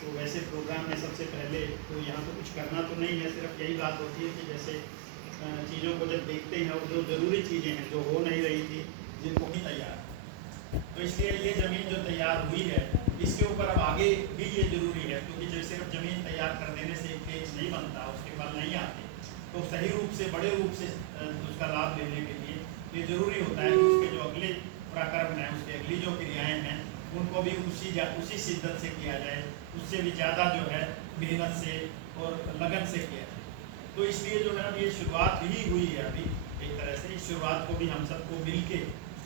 तो वैसे प्रोग्राम में सबसे पहले तो यहाँ तो कुछ करना तो नहीं है, सिर्फ यही बात होती है कि जैसे चीज़ों को जब देखते हैं और जो ज़रूरी चीज़ें हैं जो हो नहीं रही थी जिनको भी तैयार, तो इसलिए ये ज़मीन जो तैयार हुई है इसके ऊपर अब आगे भी ये ज़रूरी है, क्योंकि जो सिर्फ ज़मीन तैयार कर देने से एक पेज नहीं बनता, उसके फल नहीं आते, तो सही रूप से बड़े रूप से उसका लाभ लेने के लिए ये ज़रूरी होता है कि उसके जो अगले पराक्रम हैं, उसकी अगली जो क्रियाएँ हैं उनको भी उसी शिद्दत से किया जाए, उससे भी ज़्यादा जो है मेहनत से और लगन से किया जाए। तो इसलिए जो है ये शुरुआत ही हुई है अभी एक तरह से, इस शुरुआत को भी हम सबको मिल के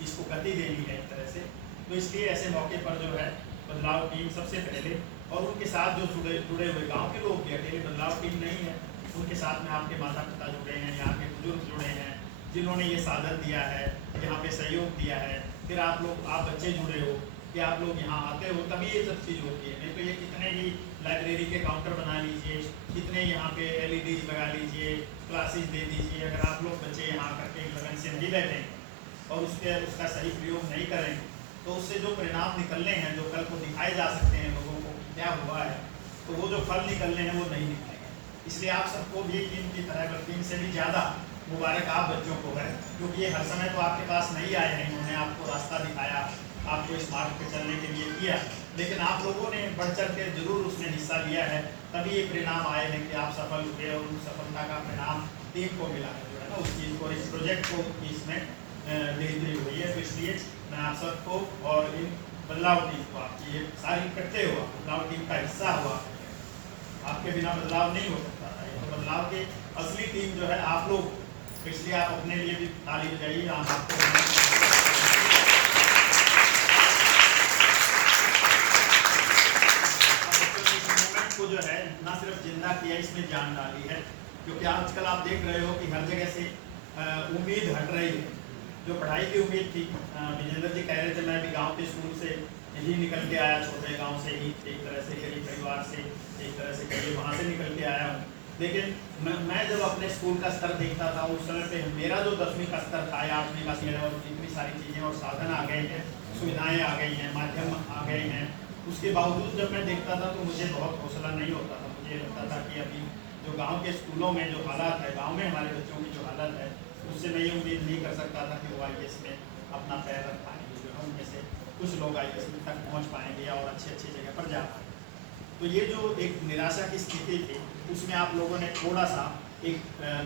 इसको गति देनी है एक तरह से। तो इसलिए ऐसे मौके पर जो है बदलाव टीम सबसे पहले, और उनके साथ जो जुड़े हुए गांव के लोग भी, अकेले बदलाव टीम नहीं है, उनके साथ में आपके माता पिता जुड़े हैं, यहाँ के बुजुर्ग जुड़े हैं जिन्होंने ये साधन दिया है, यहाँ पे सहयोग दिया है, फिर आप बच्चे जुड़े हो कि आप लोग यहाँ आते हो तभी ये सब चीज़ होती है। नहीं तो ये कितने ही लाइब्रेरी के काउंटर बना लीजिए, कितने यहाँ पे LED लगा लीजिए, क्लासेस दे दीजिए, अगर आप लोग बच्चे यहाँ करके लगन से नहीं बैठेंगे और उसका सही प्रयोग नहीं करेंगे तो उससे जो परिणाम निकलने हैं, जो कल को दिखाए जा सकते हैं लोगों को क्या हुआ है, तो वो जो फल निकलने हैं वो नहीं निकलेंगे। इसलिए आप सबको भी इनकी तरह बल्कि इनसे भी ज़्यादा मुबारक आप बच्चों को है, क्योंकि ये हर समय तो आपके पास नहीं आए हैं, इन्होंने आपको रास्ता दिखाया, आपको इस मार्ग पे चलने के लिए किया, लेकिन आप लोगों ने बढ़ चढ़ के जरूर उसमें हिस्सा लिया है, तभी ये परिणाम आए हैं कि आप सफल हुए और उस सफलता का परिणाम टीम को मिला है, जो है ना उस चीज़ को, इस प्रोजेक्ट को इसमें बेहतरी हुई है। तो इसलिए मैं आप सबको और इन बदलाव टीम को, आपकी ये सारी इकट्ठे हुआ बदलाव टीम का हिस्सा हुआ, आपके बिना बदलाव नहीं हो सकता था, ये तो बदलाव के असली टीम जो है आप लोग, तो इसलिए आप अपने लिए भी ताली बजाइए। हम आपको को जो है ना सिर्फ जिंदा किया, इसमें जान डाली है, क्योंकि आजकल आप देख रहे हो कि हर जगह से उम्मीद हट रही है। जो पढ़ाई की उम्मीद थी, विजेंद्र जी कह रहे थे मैं भी गांव के स्कूल से ही निकल के आया, छोटे गांव से ही, एक तरह से गरीब परिवार से, एक तरह से कहिए वहाँ से निकल के आया हूँ, लेकिन मैं जब अपने स्कूल का स्तर देखता था उस समय पे मेरा जो 10वीं का स्तर था या 8वीं का स्तर, और इतनी सारी चीज़ें और साधन आ गए हैं, सुविधाएं आ गई हैं, माध्यम आ गए हैं, उसके बावजूद जब मैं देखता था तो मुझे बहुत हौसला नहीं होता था। मुझे लगता था कि अभी जो गांव के स्कूलों में जो हालात है, गांव में हमारे बच्चों की जो हालत है, उससे मैं ये उम्मीद नहीं कर सकता था कि वो IAS में अपना पैर रख पाएंगे, जो है उनमें से कुछ लोग IAS में तक पहुँच पाएंगे और अच्छी जगह पर जा पाएंगे। तो ये जो एक निराशा की स्थिति थी, उसमें आप लोगों ने थोड़ा सा एक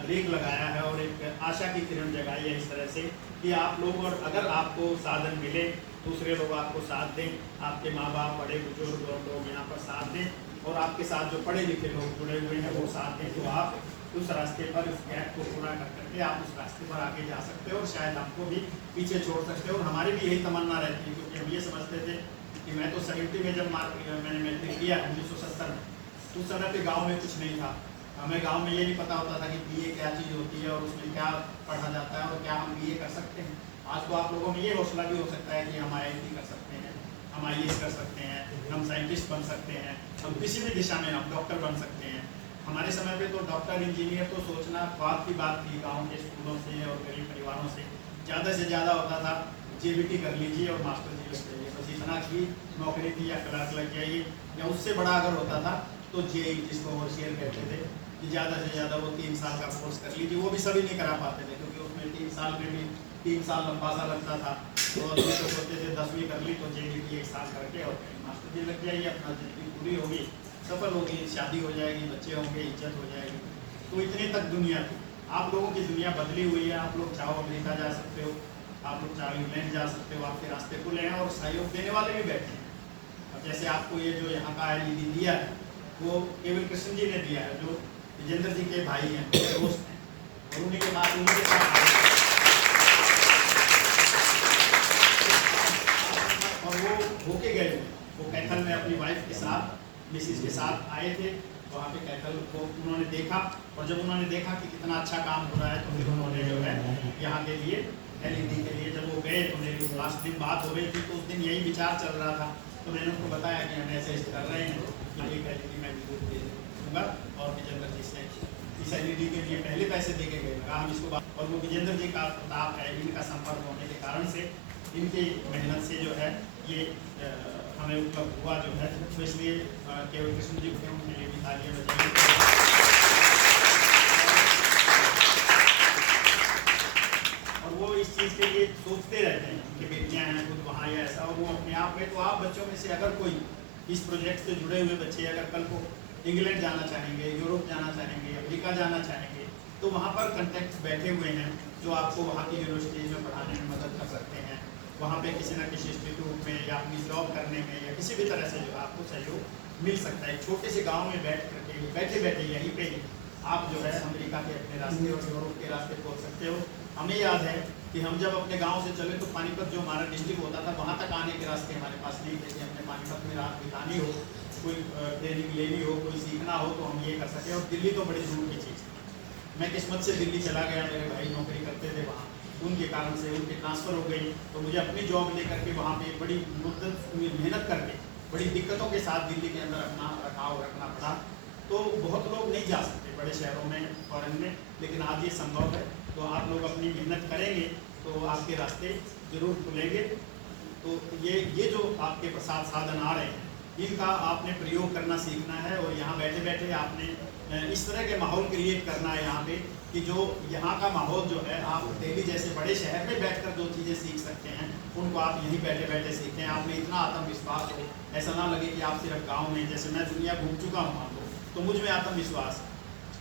ब्रेक लगाया है और एक आशा की किरण जगाई है इस तरह से कि आप लोग, और अगर आपको साधन मिले, दूसरे लोग आपको साथ दें, आपके माँ बाप, बड़े बुजुर्ग और लोग यहाँ पर साथ दें, और आपके साथ जो पढ़े लिखे लोग जुड़े हुए हैं वो साथ दें, तो आप उस रास्ते पर, उस गैप को पूरा कर करके आप उस रास्ते पर आगे जा सकते हो और शायद हमको भी पीछे छोड़ सकते हो। और हमारी भी यही तमन्ना रहती है, क्योंकि हम ये समझते थे कि मैं तो 70 में जब मैंने मैट्रिक किया 1970 में, उस समय पे गांव में कुछ नहीं था, हमें गांव में ये नहीं पता होता था कि BA क्या चीज़ होती है और उसमें क्या पढ़ा जाता है और क्या हम BA कर सकते हैं। आज तो आप लोगों में ये हौसला भी हो सकता है कि हम IIT कर सकते हैं, हम IAS कर सकते हैं, हम साइंटिस्ट बन सकते हैं, हम किसी भी दिशा में हम डॉक्टर बन सकते हैं। हमारे समय पे तो डॉक्टर इंजीनियर तो सोचना ख्वाब की बात थी। गाँव के स्कूलों से और गरीब परिवारों से ज़्यादा होता था JBT कर लीजिए और मास्टर जी लग जाइए, बस इतना की नौकरी थी, या क्लास लग जाइए, या उससे बड़ा अगर होता था तो JEE, जिसको होशियार कहते थे, कि ज़्यादा से ज़्यादा वो 3 साल का कोर्स कर लीजिए, वो भी सभी नहीं करा पाते थे, क्योंकि उसमें 3 साल में भी 3 साल लंबा सा लगता था, तो तो सोचते थे 10वीं कर ली तो JEE 1 साल करके और मास्टर जी लग जाइए, अपना जिंदगी पूरी होगी, सफल होगी, शादी हो जाएगी, बच्चे होंगे, इज्जत हो जाएगी। तो इतने तक दुनिया थी। आप लोगों की दुनिया बदली हुई है, आप लोग चाहो अमेरिका जा सकते हो, आप लोग चाहो इंग्लैंड जा सकते हो, आपके रास्ते खुले हैं और सहयोग देने वाले भी बैठे हैं। अब जैसे आपको ये जो यहाँ का LED दिया है वो केवल कृष्ण जी ने दिया है, जो विजेंद्र जी के भाई हैं, दोस्त हैं, और उन्हीं के साथ और वो होके गए, वो कैथल में अपनी वाइफ के साथ, मिसिस के साथ आए थे वहाँ पे कैथल को उन्होंने देखा, और जब उन्होंने देखा कि कितना अच्छा काम हो रहा है तो फिर उन्होंने जो है यहाँ के लिए LED के लिए जब वो गए, तो मेरी लास्ट दिन बात हो रही थी, तो उस दिन यही विचार चल रहा था, तो मैंने उनको बताया कि हम ऐसे कर रहे हैं, तो एक LED मैं विद्युत दे दूँगा, और विजेंद्र जी से इस LED के लिए पहले पैसे दे के गए, हम इसको, और वो विजेंद्र जी का प्रताप है, इनका संपर्क होने के कारण से, इनकी मेहनत से जो है ये हम हमें उपलब्ध हुआ जो है, तो इसलिए केवल कृष्ण जी को उनके लिए भी तालियां बजाइए। और वो इस चीज़ के लिए सोचते रहते हैं कि बेटियां हैं खुद वहाँ या ऐसा, और वो अपने आप में, तो आप बच्चों में से अगर कोई इस प्रोजेक्ट से जुड़े हुए बच्चे अगर कल को इंग्लैंड जाना चाहेंगे, यूरोप जाना चाहेंगे, अमेरिका जाना चाहेंगे, तो वहाँ पर कंटेक्ट बैठे हुए हैं जो आपको वहाँ की यूनिवर्सिटीज़ में पढ़ाने में मदद कर सकते हैं। वहाँ पे किसी न किसी इंस्टीट्यूट में या अपनी जॉब करने में या किसी भी तरह से जो आपको सहयोग मिल सकता है। छोटे से गांव में बैठ करके बैठे बैठे यहीं पे आप जो है अमेरिका के अपने रास्ते और यूरोप के रास्ते खोल सकते हो। हमें याद है कि हम जब अपने गांव से चले तो पानीपत जो हमारा डिस्ट्रिक्ट होता था, वहाँ तक आने के रास्ते हमारे पास नहीं थे कि हमने पानीपत में रात बितानी हो, कोई ट्रेनिंग लेनी हो, कोई सीखना हो तो हम ये कर सकें। और दिल्ली तो बड़ी दूर की चीज़ थी। मैं किस्मत से दिल्ली चला गया, मेरे भाई नौकरी करते थे वहाँ, उनके कारण से उनकी ट्रांसफ़र हो गई, तो मुझे अपनी जॉब लेकर के वहाँ पे बड़ी मुद्दत मेहनत करके बड़ी दिक्कतों के साथ दिल्ली के अंदर अपना रखाव रखना पड़ा। तो बहुत लोग नहीं जा सकते बड़े शहरों में, फॉरेन में, लेकिन आज ये संभव है। तो आप लोग अपनी मेहनत करेंगे तो आपके रास्ते जरूर खुलेंगे। तो ये जो आपके प्रसाद साधन आ रहे हैं, इनका आपने प्रयोग करना सीखना है। और यहाँ बैठे बैठे आपने इस तरह के माहौल क्रिएट करना है यहाँ पे कि जो यहाँ का माहौल जो है, आप दिल्ली जैसे बड़े शहर में बैठकर जो चीज़ें सीख सकते हैं उनको आप यहीं बैठे बैठे सीखें। आप में इतना आत्मविश्वास हो, ऐसा ना लगे कि आप सिर्फ गाँव में, जैसे मैं दुनिया घूम चुका हूँ आपको, तो मुझ में आत्मविश्वास है।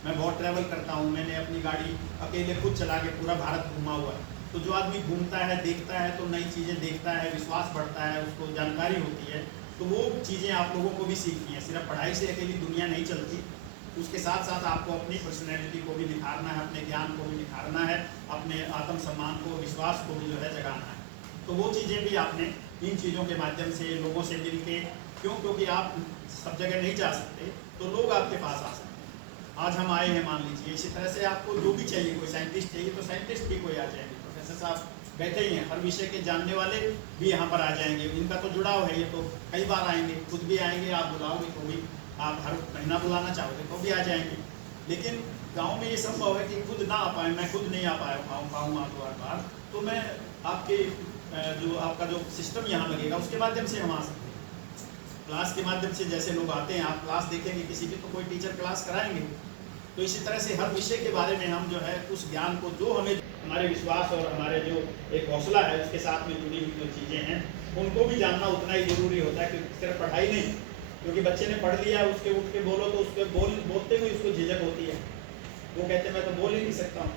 मैं बहुत ट्रैवल करता हूँ, मैंने अपनी गाड़ी अकेले खुद चला के पूरा भारत घूमा हुआ है। तो जो आदमी घूमता है, देखता है, तो नई चीज़ें देखता है, विश्वास बढ़ता है, उसको जानकारी होती है। तो वो चीज़ें आप लोगों को भी सीखनी है। सिर्फ पढ़ाई से अकेली दुनिया नहीं चलती, उसके साथ साथ आपको अपनी पर्सनैलिटी को भी निखारना है, अपने ज्ञान को भी निखारना है, अपने आत्मसम्मान को, विश्वास को भी जो है जगाना है। तो वो चीज़ें भी आपने इन चीज़ों के माध्यम से लोगों से मिल के, क्योंकि आप सब जगह नहीं जा सकते, तो लोग आपके पास आ सकते हैं। आज हम आए हैं मान लीजिए, इसी तरह से आपको जो भी चाहिए, कोई साइंटिस्ट चाहिए तो साइंटिस्ट भी कोई आ जाएंगे, प्रोफेसर साहब बैठे ही हैं, हर विषय के जानने वाले भी यहाँ पर आ जाएंगे। इनका तो जुड़ाव है, ये तो कई बार आएंगे, खुद भी आएंगे, आप बुलाओगे तो भी, आप हर महीना बुलाना चाहोगे तो भी आ जाएंगे। लेकिन गांव में ये संभव है कि खुद ना आ पाए, मैं खुद नहीं आ पाऊँगा तो हर बार, तो मैं आपके जो आपका जो सिस्टम यहाँ लगेगा उसके माध्यम से हम आ सकते हैं। क्लास के माध्यम से जैसे लोग आते हैं, आप क्लास देखेंगे किसी की, तो कोई टीचर क्लास कराएंगे। तो इसी तरह से हर विषय के बारे में हम जो है उस ज्ञान को, जो हमें हमारे विश्वास और हमारे जो एक हौसला है उसके साथ में जुड़ी हुई जो चीज़ें हैं, उनको भी जानना उतना ही ज़रूरी होता है। क्योंकि सिर्फ पढ़ाई नहीं, क्योंकि बच्चे ने पढ़ लिया, उसके उठ के बोलो तो उसके बोलते हुए उसको झिझक होती है, वो कहते हैं मैं तो बोल ही नहीं सकता हूँ।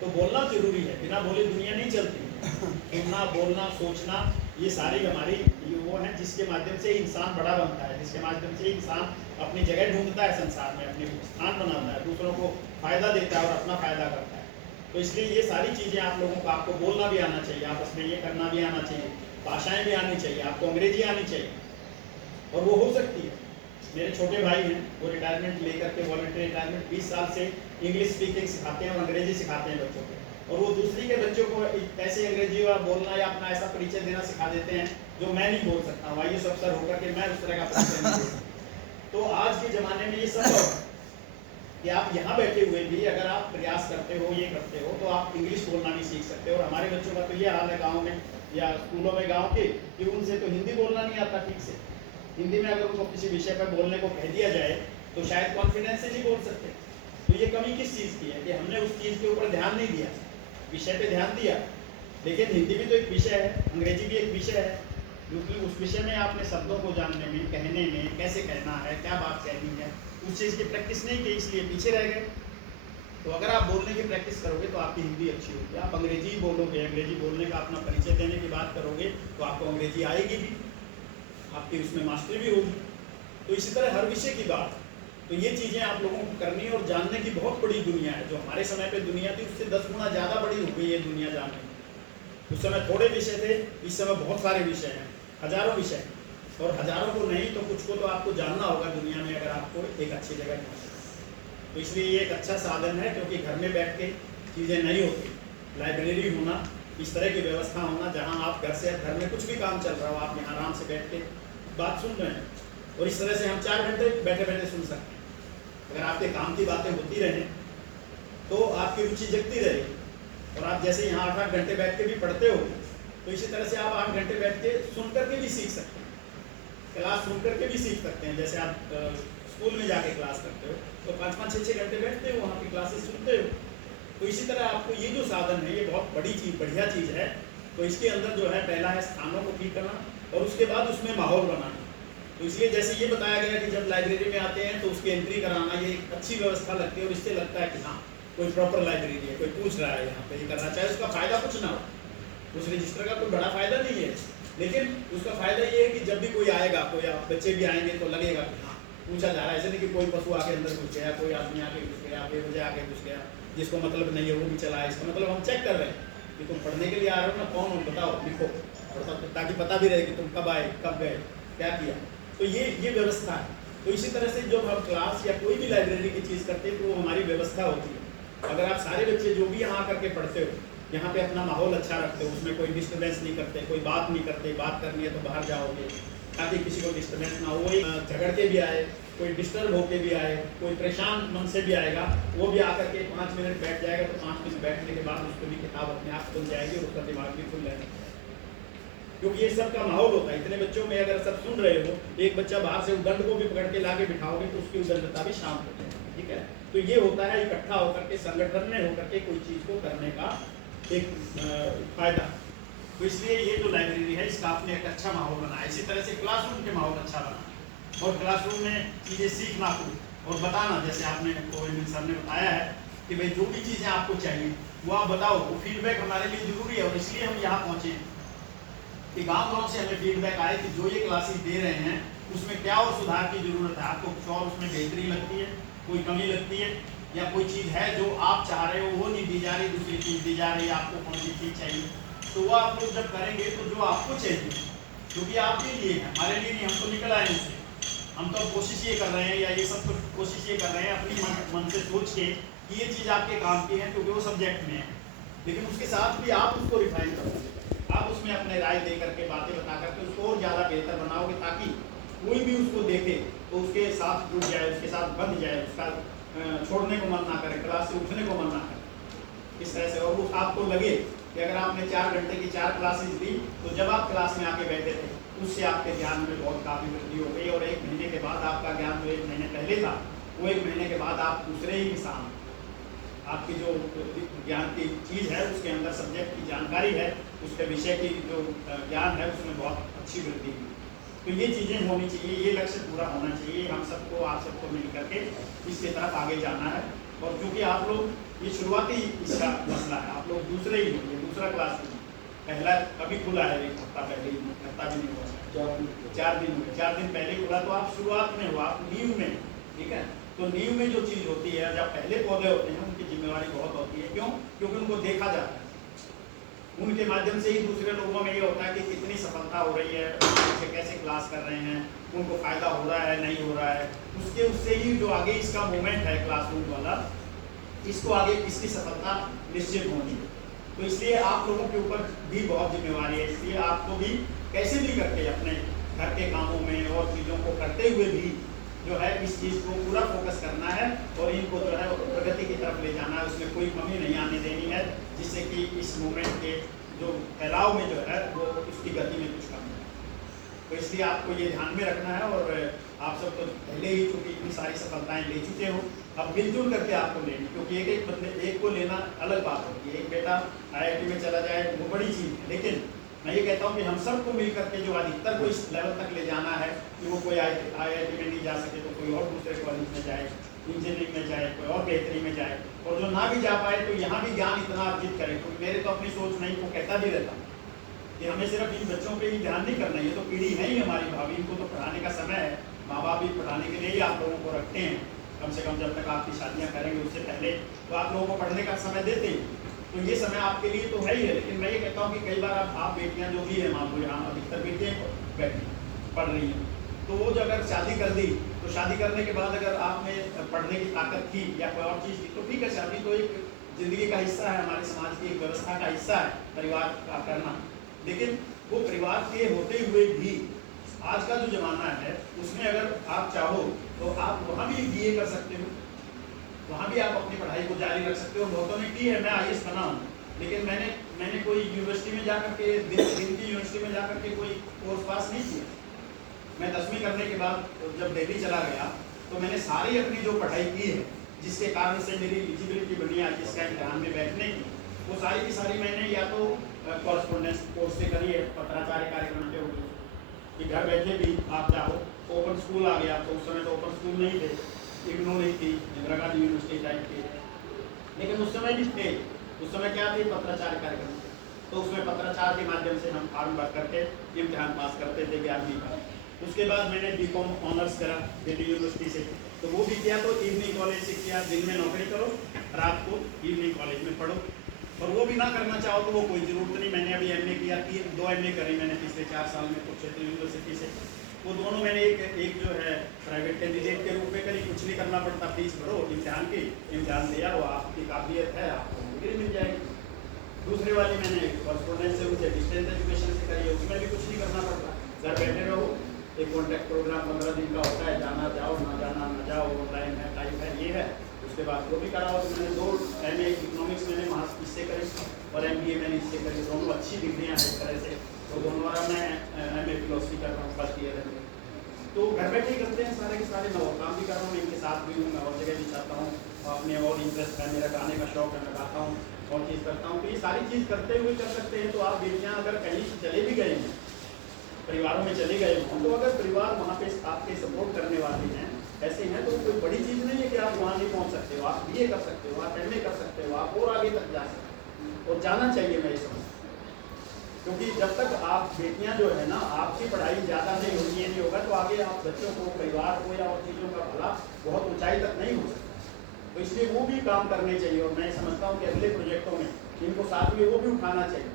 तो बोलना जरूरी है, बिना बोले दुनिया नहीं चलती। सुनना, बोलना, सोचना, ये सारी हमारी वो है जिसके माध्यम से इंसान बड़ा बनता है, जिसके माध्यम से इंसान अपनी जगह ढूंढता है संसार में, अपने स्थान बनाता है, दूसरों को फायदा देता है और अपना फायदा करता है। तो इसलिए ये सारी चीज़ें आप लोगों को, आपको बोलना भी आना चाहिए, आपस में ये करना भी आना चाहिए, भाषाएं भी आनी चाहिए, आपको अंग्रेजी आनी चाहिए, और वो हो सकती है। मेरे छोटे भाई हैं, वो रिटायरमेंट लेकर के, वॉलंटियर रिटायरमेंट, 20 साल से इंग्लिश स्पीकिंग सिखाते हैं और अंग्रेजी सिखाते हैं बच्चों को। और वो दूसरी के बच्चों को ऐसे अंग्रेजी और बोलना या अपना ऐसा परिचय देना सिखा देते हैं जो मैं नहीं बोल सकता हूँ। IAS अफसर होकर के मैं उस तरह का परिचय नहीं दे सकता। तो आज के ज़माने में ये संभव है कि आप यहाँ बैठे हुए भी अगर आप प्रयास करते हो, ये करते हो, तो आप इंग्लिश बोलना भी सीख सकते हो। और हमारे बच्चों का तो ये हाल है गाँव में या स्कूलों में गाँव के, कि उनसे तो हिंदी बोलना नहीं आता ठीक से। हिंदी में अगर उनको किसी विषय पर बोलने को कह दिया जाए तो शायद कॉन्फिडेंस से नहीं बोल सकते। तो ये कमी किस चीज़ की है कि हमने उस चीज़ के ऊपर ध्यान नहीं दिया, विषय पे ध्यान दिया। लेकिन हिंदी भी तो एक विषय है, अंग्रेजी भी एक विषय है, क्योंकि उस विषय में आपने शब्दों को जानने में, कहने में, कैसे कहना है, क्या बात कहनी है, उस चीज़ की प्रैक्टिस नहीं की, इसलिए पीछे रह गए। तो अगर आप बोलने की प्रैक्टिस करोगे तो आपकी हिंदी अच्छी होगी। आप अंग्रेजी बोलोगे, अंग्रेजी बोलने का अपना परिचय देने की बात करोगे तो आपको अंग्रेजी आएगी भी, आपकी उसमें मास्टरी भी होगी। तो इसी तरह हर विषय की बात। तो ये चीज़ें आप लोगों को करनी और जानने की बहुत बड़ी दुनिया है। जो हमारे समय पे दुनिया थी उससे 10 गुना ज़्यादा बड़ी हो गई है दुनिया जानने की। उस समय थोड़े विषय थे, इस समय बहुत सारे विषय हैं, हजारों विषय। और हजारों को नहीं तो कुछ को तो आपको जानना होगा दुनिया में, अगर आपको एक अच्छी जगह पहुँचना। तो इसलिए ये एक अच्छा साधन है, क्योंकि घर में बैठ के चीज़ें नहीं होती। लाइब्रेरी होना, इस तरह की व्यवस्था होना जहाँ आप घर में कुछ भी काम चल रहा हो, आप यहाँ आराम से बैठ के बात सुन रहे हैं। और इस तरह से हम 4 घंटे बैठे बैठे सुन सकते हैं। अगर आपके काम की बातें होती रहें तो आपकी रुचि जगती रहेगी। और आप जैसे यहाँ 8-8 घंटे बैठ के भी पढ़ते हो, तो इसी तरह से आप 8 घंटे बैठ के सुन करके भी सीख सकते हैं। क्लास सुन करके भी सीख सकते हैं। जैसे आप स्कूल में जाके क्लास करते हो तो 5-5, 6-6 घंटे बैठते हो, वहाँ की क्लासेस सुनते हो। तो इसी तरह आपको ये जो साधन है ये बहुत बड़ी चीज़, बढ़िया चीज़ है। तो इसके अंदर जो है पहला है स्थानों को ठीक करना और उसके बाद उसमें माहौल बनाना। तो इसलिए जैसे ये बताया गया कि जब लाइब्रेरी में आते हैं तो उसकी एंट्री कराना, ये एक अच्छी व्यवस्था लगती है और इससे लगता है कि हाँ कोई प्रॉपर लाइब्रेरी है, कोई पूछ रहा है यहाँ पे ये करना, चाहे उसका फ़ायदा कुछ ना हो। उस रजिस्टर का कोई बड़ा फ़ायदा नहीं है, लेकिन उसका फ़ायदा ये है कि जब भी कोई आएगा, कोई बच्चे भी आएंगे तो लगेगा कि हाँ पूछा जा रहा है। ऐसे नहीं कि कोई पशु आके अंदर घुस गया, कोई आदमी आके घुस गया, बेवजह आके घुस गया, जिसको मतलब नहीं है वो भी चला है। इसका मतलब हम चेक कर रहे हैं कि तुम पढ़ने के लिए आ रहे हो ना, कौन हो बताओ, लिखो, और ताकि पता भी रहे कि तुम कब आए, कब गए, क्या किया। तो ये व्यवस्था है। तो इसी तरह से जब हम क्लास या कोई भी लाइब्रेरी की चीज़ करते हैं तो वो हमारी व्यवस्था होती है। अगर आप सारे बच्चे जो भी यहाँ आकर के पढ़ते हो, यहाँ पे अपना माहौल अच्छा रखते हो, उसमें कोई डिस्टर्बेंस नहीं करते, कोई बात नहीं करते, बात करनी है तो बाहर जाओगे ताकि किसी को डिस्टर्बेंस ना हो, वही झगड़ के भी आए, कोई डिस्टर्ब होके भी आए, कोई परेशान मन से भी आएगा, वो भी आकर के 5 मिनट बैठ जाएगा तो 5 मिनट बैठने के बाद उसको भी किताब अपने आप खुल जाएगी और उसका दिमाग भी खुल जाएगा। क्योंकि ये सब का माहौल होता है। इतने बच्चों में अगर सब सुन रहे हो, एक बच्चा बाहर से उद्दंड को भी पकड़ के लाके बिठाओगे तो उसकी उद्दंडता भी शांत हो जाएगी। ठीक है, तो ये होता है इकट्ठा होकर के, संगठन में होकर के कोई चीज़ को करने का एक फायदा। तो इसलिए ये जो लाइब्रेरी है इसका आपने एक अच्छा माहौल बनाया। इसी तरह से क्लासरूम के माहौल अच्छा बना और क्लासरूम में चीज़ें सीखना को और बताना, जैसे आपने गोविंद सर ने बताया है कि भाई जो भी चीज़ें आपको चाहिए वो आप बताओ। वो फीडबैक हमारे लिए जरूरी है और इसलिए हम यहाँ पहुँचे कि गाँव से हमें फीडबैक आए कि जो ये क्लासेस दे रहे हैं उसमें क्या और सुधार की जरूरत है, आपको कुछ और उसमें बेहतरी लगती है, कोई कमी लगती है, या कोई चीज़ है जो आप चाह रहे हो वो नहीं दी जा रही, दूसरी चीज़ दी जा रही है, आपको कौन सी चीज़ चाहिए। तो वो आप लोग जब करेंगे तो जो आपको चाहिए, क्योंकि आपके लिए है, हमारे लिए नहीं, हम तो निकल आए इससे। हम तो कोशिश ये कर रहे हैं, या ये सब तो कोशिश ये कर रहे हैं अपनी मन से सोच के कि ये चीज़ आपके काम की है क्योंकि वो सब्जेक्ट में है। लेकिन उसके साथ भी आप उसको रिफाइन करोगे, आप उसमें अपने राय दे करके, बातें बता करके उसको और ज़्यादा बेहतर बनाओगे ताकि कोई भी उसको देखे तो उसके साथ जुड़ जाए, उसके साथ बंध जाए, उसका छोड़ने को मन ना करे, क्लास से उठने को मन ना करे इस तरह से। और वो आपको लगे कि अगर आपने 4 घंटे की 4 क्लासेस दी तो जब आप क्लास में आके बैठे थे उससे आपके ज्ञान में बहुत काफ़ी वृद्धि हो गई, और 1 महीने के बाद आपका ज्ञान जो 1 महीने पहले था वो 1 महीने के बाद आप दूसरे ही इंसान, आपकी जो ज्ञान की चीज़ है उसके अंदर सब्जेक्ट की जानकारी है, उसके विषय की जो ज्ञान है उसमें बहुत अच्छी वृद्धि हुई। तो ये चीज़ें होनी चाहिए, ये लक्ष्य पूरा होना चाहिए। हम सबको, आप सबको मिल करके इसके तरफ आगे जाना है। और क्योंकि आप लोग ये शुरुआती इसका मसला है, आप लोग दूसरे ही होंगे, दूसरा क्लास में, पहला अभी खुला है 1 हफ्ता पहले ही, हफ्ता भी नहीं हुआ, 4 दिन हुए, 4 दिन पहले खुला, तो आप शुरुआत में हो, आप नींव में। ठीक है, तो नींव में जो चीज़ होती है, जब पहले पौधे होते हैं उनकी जिम्मेवारी बहुत होती है। क्यों? क्योंकि उनको देखा जाता है, उनके माध्यम से ही दूसरे लोगों में ये होता है कि कितनी सफलता हो रही है, बच्चे कैसे क्लास कर रहे हैं, उनको फ़ायदा हो रहा है नहीं हो रहा है, उससे ही जो आगे इसका मोमेंट है क्लासरूम वाला, इसको आगे इसकी सफलता निश्चित होनी है। तो इसलिए आप लोगों के ऊपर भी बहुत जिम्मेवारी है। इसलिए आपको भी कैसे भी करके अपने घर के कामों में और चीज़ों को करते हुए भी जो है इस चीज़ को पूरा फोकस करना है और इनको जो है प्रगति की तरफ ले जाना है, उसमें कोई कमी नहीं आने देनी है, जिससे कि इस मूवमेंट के जो फैलाव में जो है वो उसकी गति में कुछ कमी है। तो इसलिए आपको ये ध्यान में रखना है। और आप सब तो पहले ही चूँकि इतनी सारी सफलताएँ ले चुके हो, अब मिलजुल करके आपको लेनी, क्योंकि एक बंदे, एक को लेना अलग बात होती है। एक बेटा IIT में चला जाए वो बड़ी चीज़ है, लेकिन मैं ये कहता हूँ कि हम सबको मिल करके जो अधिकतर को इस लेवल तक ले जाना है कि वो कोई IIT में नहीं जा सके तो कोई और दूसरे कॉलेज में जाए, इंजीनियरिंग में जाए, कोई और बेहतरी में जाए, और जो ना भी जा पाए तो यहाँ भी ज्ञान इतना अर्जित करे। क्योंकि मेरे तो अपनी सोच नहीं, को कहता भी रहता कि हमें सिर्फ इन बच्चों पे ही ध्यान नहीं करना, ये तो पीढ़ी है ही हमारी भावी, इनको तो पढ़ाने का समय है, माँ बाप भी पढ़ाने के लिए ही आप लोगों को रखते हैं, कम से कम जब तक आपकी शादियाँ करेंगे उससे पहले तो आप लोगों को पढ़ने का समय देते हैं। तो ये समय आपके लिए तो है ही है, लेकिन मैं ये कहता हूँ कि कई बार आप बेटियाँ जो भी है, मान लो यहाँ अधिकतर बेटियाँ बैठी पढ़ रही हैं, तो वो जो अगर शादी कर दी तो शादी करने के बाद अगर आप में पढ़ने की ताकत थी या कोई और चीज़ थी तो ठीक है, शादी तो एक ज़िंदगी का हिस्सा है, हमारे समाज की एक व्यवस्था का हिस्सा है परिवार का करना। लेकिन वो परिवार के होते हुए भी आज का जो ज़माना है उसमें अगर आप चाहो तो आप वहाँ भी BA कर सकते हो, वहाँ भी आप अपनी पढ़ाई को जारी रख सकते हो। बहुतों ने की है, मैं IAS बना हूँ, लेकिन मैंने कोई यूनिवर्सिटी में जाकर के, दिन की यूनिवर्सिटी में जाकर के कोई कोर्स पास नहीं किया, मैं 10वीं करने के बाद जब दिल्ली चला गया तो मैंने सारी अपनी जो पढ़ाई की है, जिसके कारण से मेरी एलिजिबिलिटी बनी आज इसका इम्तहान में बैठने की, वो सारी की सारी मैंने या तो कॉरस्पॉन्डेंस कोर्स से करी है, पत्राचार्य कार्यक्रम के ऊपर कि घर बैठे भी आप चाहो। ओपन स्कूल आ गया, तो उस समय तो ओपन स्कूल नहीं थे, इग्नू नहीं थी, इंदिरा गांधी यूनिवर्सिटी टाइप की, लेकिन उस समय भी थे। उस समय क्या थे, पत्राचार कार्यक्रम, तो उसमें पत्राचार के माध्यम से हम फॉर्म भर करके इम्तिहान पास करते थे 11वीं का। उसके बाद मैंने बीकॉम ऑनर्स करा दिल्ली यूनिवर्सिटी से, तो वो भी किया तो इवनिंग कॉलेज से किया, दिन में नौकरी करो, रात को इवनिंग कॉलेज में पढ़ो। और वो भी ना करना चाहो तो वो कोई ज़रूरत नहीं। मैंने अभी एमए किया, 2 एमए करी मैंने पिछले 4 साल में कुरुक्षेत्र यूनिवर्सिटी से। वो दोनों मैंने एक जो है प्राइवेट कैंडिडेट के रूप में करी, कुछ नहीं करना पड़ता, फीस भरो, इम्तिहान की, इम्तिहान दिया, वो आपकी काबिलियत है, आपको डिग्री मिल जाएगी। दूसरे वाली मैंने कॉरस्पॉन्डेंस से उसे डिस्टेंस एजुकेशन से करी है, उसमें भी कुछ नहीं करना पड़ता, घर बैठे रहो। एक कॉन्टैक्ट प्रोग्राम 15 दिन का होता है, जाना जाओ, ना जाना ना जाओ, ऑनलाइन है, टाइप है, ये है। उसके बाद वो भी करा हो। तो मैंने 2 एमए इकोनॉमिक्स मैंने वहाँ इससे करी और एमबीए मैंने इससे करी, दोनों अच्छी डिग्रियाँ हैं एक तरह से। तो दोनों बार मैं एमए फिलोसफी कर रहा हूँ, फर्स्ट ईयर है। तो घर बैठे ही करते हैं सारे के सारे, मैं और काम भी कर रहा हूँ, इनके साथ भी हूँ, मैं और जगह भी चाहता हूँ, अपने और इंटरेस्ट है, मेरा गाने का शौक है, मैं गाता हूँ और चीज़ करता हूँ। तो ये सारी चीज़ करते हुए कर सकते हैं। तो आप बेटियाँ अगर कहीं चले भी गए हैं, परिवारों में चले गए हों, तो अगर परिवार वहाँ पे आपके सपोर्ट करने वाले हैं, ऐसे हैं, तो कोई बड़ी चीज़ नहीं है कि आप वहाँ नहीं पहुँच सकते हो। आप बीए कर सकते हो, आप एमए कर सकते हो, आप और आगे तक जा सकते हो, और जाना चाहिए, मैं ये समझता हूँ। क्योंकि जब तक आप बेटियां जो है ना, आपकी पढ़ाई ज़्यादा नहीं होगी, ये नहीं होगा, तो आगे आप बच्चों को, परिवार को या और चीज़ों का भला बहुत ऊंचाई तक नहीं हो सकता। तो इसलिए वो भी काम करने चाहिए। और मैं समझता हूँ कि अगले प्रोजेक्टों में इनको साथ में वो भी उठाना चाहिए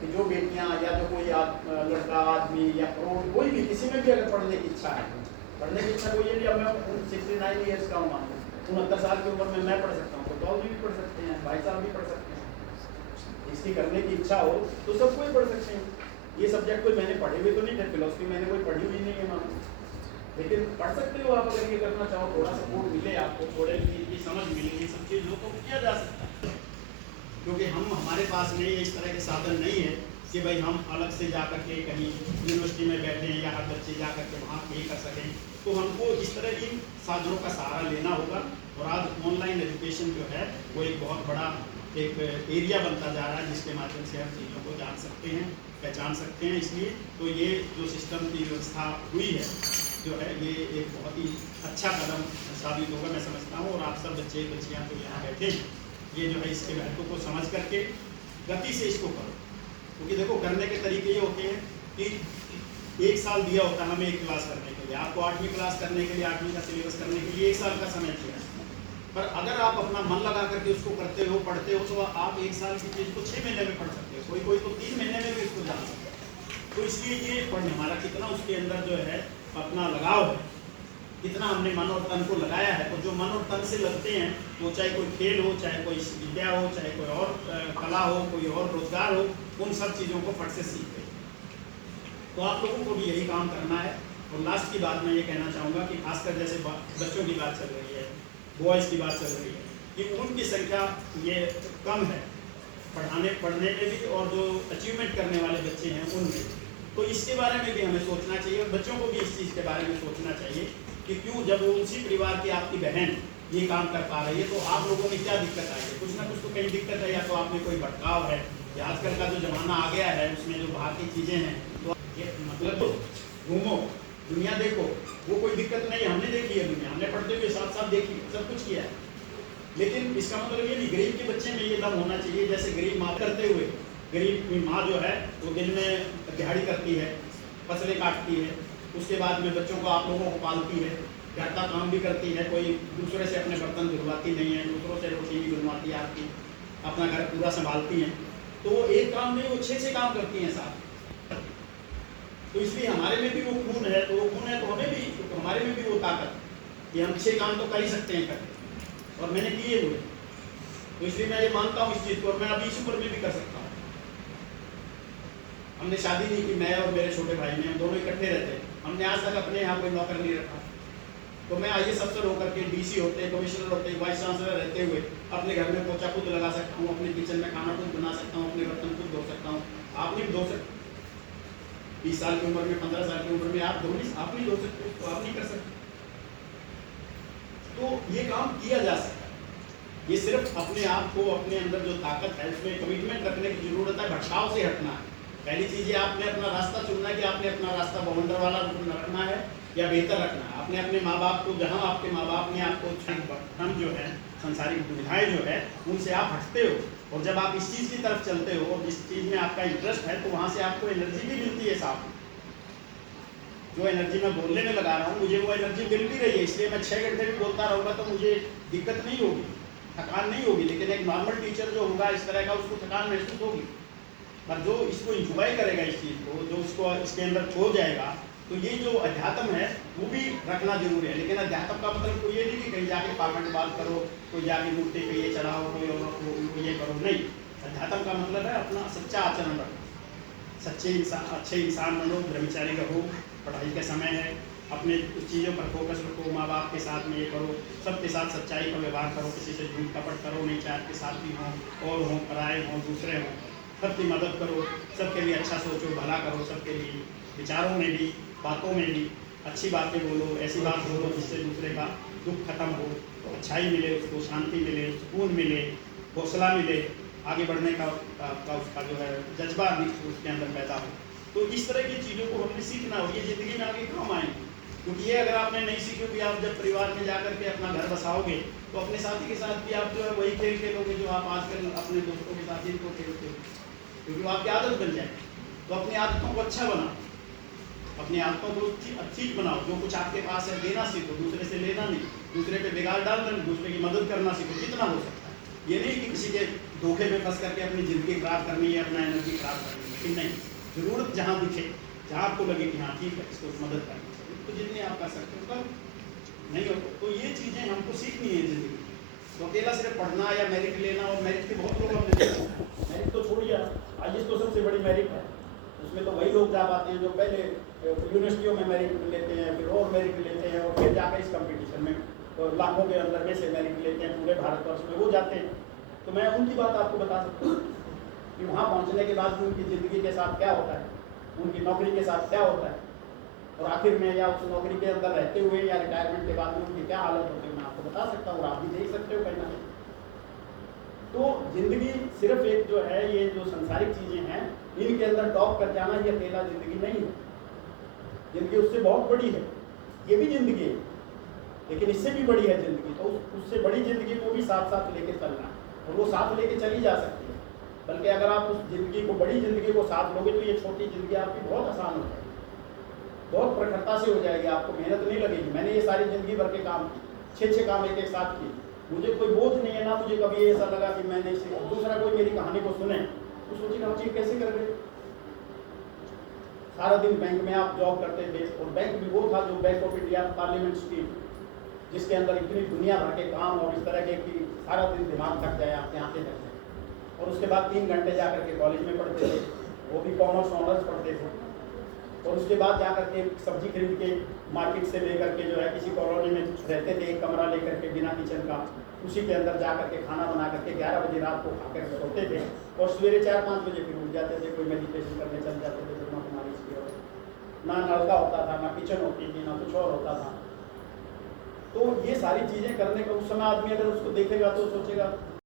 कि जो बेटियां या जो कोई लड़का, आदमी या प्रौढ़, कोई भी, किसी में भी अगर पढ़ने की इच्छा है, पढ़ने की इच्छा, कोई ये नहीं अब मैं 69 ईयर्स का हूँ, मान लो 69 साल की उम्र में मैं पढ़ सकता हूँ, तो दौड़ भी पढ़ सकते हैं, भाई साहब भी पढ़ सकते हैं। इसकी करने की इच्छा हो तो सब कोई पढ़ सकते हैं। ये सब्जेक्ट कोई मैंने पढ़े हुए तो नहीं थे, फिलोसफी मैंने कोई पढ़ी हुई नहीं है मान, लेकिन पढ़ सकते हो आप अगर ये करना चाहो, थोड़ा सपोर्ट मिले आपको, थोड़े की समझ मिले, ये सब चीज़ों को किया जा सकता है। क्योंकि हमारे पास में इस तरह के साधन नहीं है कि भाई हम अलग से जा कर के कहीं यूनिवर्सिटी में बैठे या हर बच्चे जा कर के वहाँ ये कर सकें। तो हमको इस तरह की साधनों का सहारा लेना होगा। और आज ऑनलाइन एजुकेशन जो है वो एक बहुत बड़ा एक एरिया बनता जा रहा है, जिसके माध्यम से हम चीज़ों को जान सकते हैं, पहचान सकते हैं। इसलिए तो ये जो सिस्टम की व्यवस्था हुई है जो है, ये एक बहुत ही अच्छा कदम साबित होगा, मैं समझता हूँ। और आप सब बच्चे बच्चियाँ तो यहाँ बैठे हैं, ये जो है इसके महत्व को समझ करके गति से इसको करो। क्योंकि देखो, करने के तरीके ये होते हैं कि 1 साल दिया होता है हमें एक क्लास करने के लिए, आपको 8वीं क्लास करने के लिए, 8वीं का सिलेबस करने के लिए 1 साल का समय दिया है। पर अगर आप अपना मन लगा करके उसको करते हो, पढ़ते हो, तो आप 1 साल की चीज़ को 6 महीने में पढ़ सकते हो, कोई तो 3 महीने में भी इसको जान सकते हो। तो इसलिए ये पढ़ने हमारा कितना उसके अंदर जो है अपना लगाव है, कितना हमने मन और तन को लगाया है। तो जो मन और तन से लगते हैं, वो चाहे कोई खेल हो, चाहे कोई विद्या हो, चाहे कोई और कला हो, कोई और रोजगार हो, उन सब चीज़ों को फट से सीखते हैं। तो आप लोगों को भी यही काम करना है। और लास्ट की बात मैं ये कहना चाहूँगा कि खासकर जैसे बच्चों की बात चल रही है, बॉयज़ की बात चल रही है, कि उनकी संख्या ये कम है पढ़ने में भी, और जो अचीवमेंट करने वाले बच्चे हैं उनमें। तो इसके बारे में भी हमें सोचना चाहिए, और बच्चों को भी इस चीज़ के बारे में सोचना चाहिए कि क्यों, जब उसी परिवार की आपकी बहन ये काम कर पा रही है, तो आप लोगों में क्या दिक्कत आई है? कुछ ना कुछ तो कहीं दिक्कत है, या तो आप में कोई भटकाव है, या आजकल का जो ज़माना आ गया है उसमें जो बाहर की चीज़ें हैं, तो ये मतलब घूमो, दुनिया देखो, वो कोई दिक्कत नहीं, हमने देखी है दुनिया, हमने पढ़ते हुए साथ साथ देखी, सब कुछ किया है। लेकिन इसका मतलब ये नहीं, गरीब के बच्चे में ये दम होना चाहिए, जैसे गरीब माँ करते हुए, गरीब की माँ जो है वो दिन में दिहाड़ी करती है, फसलें काटती है, उसके बाद में बच्चों को, आप लोगों को पालती है, घर का काम भी करती है, कोई दूसरे से अपने बर्तन धुलवाती नहीं है, दूसरों से रोटी भी धुलवाती है आपकी, अपना घर पूरा संभालती हैं। तो वो एक काम नहीं, वो 6 काम करती हैं साथ। तो इसलिए हमारे में भी वो खून है, तो वो खून है तो हमें भी, तो हमारे में भी वो ताकत कि हम 6 काम तो कर ही सकते हैं करके, और मैंने किए हुए। तो इसलिए मैं ये मानता हूँ इस चीज़ को, और मैं अभी इस उम्र में भी कर सकता हूँ। हमने शादी नहीं की, मैं और मेरे छोटे भाई ने, हम दोनों इकट्ठे रहते हैं, हमने आज तक अपने यहाँ कोई नौकर नहीं रखा। तो मैं IAS अफसर होकर के, DC होते, कमिश्नर होते, वाइस चांसलर रहते हुए अपने घर में पोछा खुद लगा सकता हूँ, अपने किचन में खाना खुद बना सकता हूँ, अपने बर्तन खुद धो सकता हूँ, आप नहीं धो सकते। 20 साल की उम्र में, 15 साल की उम्र में आप नहीं दौड़ सकते, तो आप नहीं कर सकते। तो ये काम किया जा सकता है। ये सिर्फ अपने आप को, अपने अंदर जो ताकत है उसमें कमिटमेंट रखने की जरूरत है, भटकाव से हटना है। पहली चीज़ ये आपने अपना रास्ता चुनना है कि आपने अपना रास्ता बाउंडर वाला रखना है या बेहतर रखना है। आपने अपने माँ बाप को, जहाँ आपके माँ बाप ने आपको हम जो है संसारिक दुविधाएं जो है उनसे आप हटते हो, और जब आप इस चीज़ की तरफ चलते हो और जिस चीज़ में आपका इंटरेस्ट है तो वहाँ से आपको एनर्जी भी मिलती है साथ में। जो एनर्जी मैं बोलने में लगा रहा हूँ, मुझे वो एनर्जी मिल भी रही है, इसलिए मैं 6 घंटे भी बोलता रहूँगा तो मुझे दिक्कत नहीं होगी, थकान नहीं होगी। लेकिन एक नॉर्मल टीचर जो होगा इस तरह का, उसको थकान महसूस होगी। पर जो इसको इंजॉय करेगा, इस चीज़ को, जो इसको इसके अंदर खो जाएगा, तो ये जो अध्यात्म है वो भी रखना जरूरी है। लेकिन अध्यात्म का मतलब कोई ये नहीं कि कहीं जाके पाखंड बात करो, कोई जाके मूर्ति पे ये चढ़ाओ, कोई और ये करो, नहीं। अध्यात्म का मतलब है अपना सच्चा आचरण रखो, सच्चे इंसान, अच्छे इंसान बनो, ब्रह्मचारी रहो, पढ़ाई का समय है, अपने उस चीज़ों पर फोकस रखो, माँ बाप के साथ में ये करो, सबके साथ सच्चाई का व्यवहार करो, किसी से झूठ कपट करो नहीं, चाहे आपके साथ भी हों और हों, पराए हों, दूसरे हों, सबकी मदद करो, सबके लिए अच्छा सोचो, भला करो, सबके लिए विचारों में भी, बातों में भी अच्छी बातें बोलो, ऐसी बात बोलो जिससे दूसरे का दुख खत्म हो, अच्छाई मिले, उसको शांति मिले, सुकून मिले, हौसला मिले, आगे बढ़ने का उसका जो है जज्बा उसके अंदर पैदा हो। तो इस तरह की चीज़ों को हमने सीखना, और ये ज़िंदगी में आगे काम आएंगे। क्योंकि ये अगर आपने नहीं सीखी होगी, आप जब परिवार में जाकर के अपना घर बसाओगे तो अपने साथी के साथ भी आप जो है वही खेल खेलोगे जो आप आजकल अपने दोस्तों के साथ इनको खेलते हो, क्योंकि वो आपकी आदत बन जाए। तो अपनी आदतों को अच्छा बनाओ, अपनी आदतों को अच्छी बनाओ, जो कुछ आपके पास है देना सीखो, दूसरे से लेना नहीं, दूसरे पे बिगाड़ डालना नहीं, दूसरे की मदद करना सीखो जितना हो सकता है। ये नहीं कि किसी के धोखे में फंस करके अपनी ज़िंदगी खराब करनी है, अपना एनर्जी खराब करनी है, लेकिन नहीं, ज़रूरत जहाँ दिखे, जहाँ आपको लगे कि हाँ ठीक है इसको मदद करनी चाहिए, तो जितने आप कर सकते हो करो, नहीं हो तो ये चीज़ें हमको सीखनी है ज़िंदगी। तो अकेला सिर्फ पढ़ना या मेरिट लेना, और मेरिट के बहुत लोग हमने देखा, मेरिट तो छोड़िए, आईएएस तो सबसे बड़ी मेरिट है, उसमें तो वही लोग जा पाते हैं जो पहले यूनिवर्सिटियों में मेरिट लेते हैं, फिर और मेरिट लेते हैं, और फिर जाकर इस कंपटीशन में और लाखों के अंदर में से मेरिट लेते हैं, पूरे भारतवर्ष में वो जाते हैं। तो मैं उनकी बात आपको बता सकता हूँ कि वहाँ पहुँचने के बाद भी उनकी ज़िंदगी के साथ क्या होता है, उनकी नौकरी के साथ क्या होता है, और आखिर में या उस नौकरी के अंदर रहते हुए या रिटायरमेंट के बाद में उनकी क्या हालत होती है, मैं आपको बता सकता हूँ, आप भी देख सकते हो कहीं ना कहीं। तो ज़िंदगी सिर्फ एक जो है, ये जो संसारिक चीज़ें हैं इनके अंदर टॉप कर जाना, ये अकेला ज़िंदगी नहीं है। ज़िंदगी उससे बहुत बड़ी है, ये भी ज़िंदगी है, लेकिन इससे भी बड़ी है ज़िंदगी। तो उससे बड़ी ज़िंदगी को भी साथ साथ लेके चलना है, और वो साथ लेके चली जा सकती है। बल्कि अगर आप उस ज़िंदगी को, बड़ी ज़िंदगी को साथ लोगे तो ये छोटी ज़िंदगी आपकी बहुत आसान हो जाएगी, बहुत प्रखरता से हो जाएगी, आपको मेहनत नहीं लगेगी। मैंने ये सारी ज़िंदगी भर के काम की, 6 काम एक साथ किए, मुझे कोई बोझ नहीं है ना, मुझे कभी ऐसा लगा कि मैंने दूसरा कोई मेरी कहानी को सुने तो सोचे हम चीज़ कैसे कर गए। सारा दिन बैंक में आप जॉब करते थे, और बैंक भी वो था जो bank of India parliament street, जिसके अंदर इतनी दुनिया भर के काम और इस तरह के कि सारा दिन दिमाग थक जाए, आपके आँखें थक जाए। और उसके बाद 3 घंटे जा करके कॉलेज में पढ़ते थे, वो भी कॉमर्स ऑनर्स पढ़ते थे। और उसके बाद जा करके सब्जी खरीद के मार्केट से लेकर के जो है किसी कॉलोनी में रहते थे, एक कमरा लेकर के बिना किचन का, उसी के अंदर जा करके खाना बना करके 11 बजे रात को खा कर सोते थे, और सवेरे 4-5 बजे फिर उठ जाते थे, कोई मेडिटेशन करने चल जाते थे, ब्रह्मा कुमारी की। ना नलका होता था, ना किचन होती थी, ना कुछ और होता था। तो ये सारी चीज़ें करने का उस समय आदमी अगर उसको देखेगा तो सोचेगा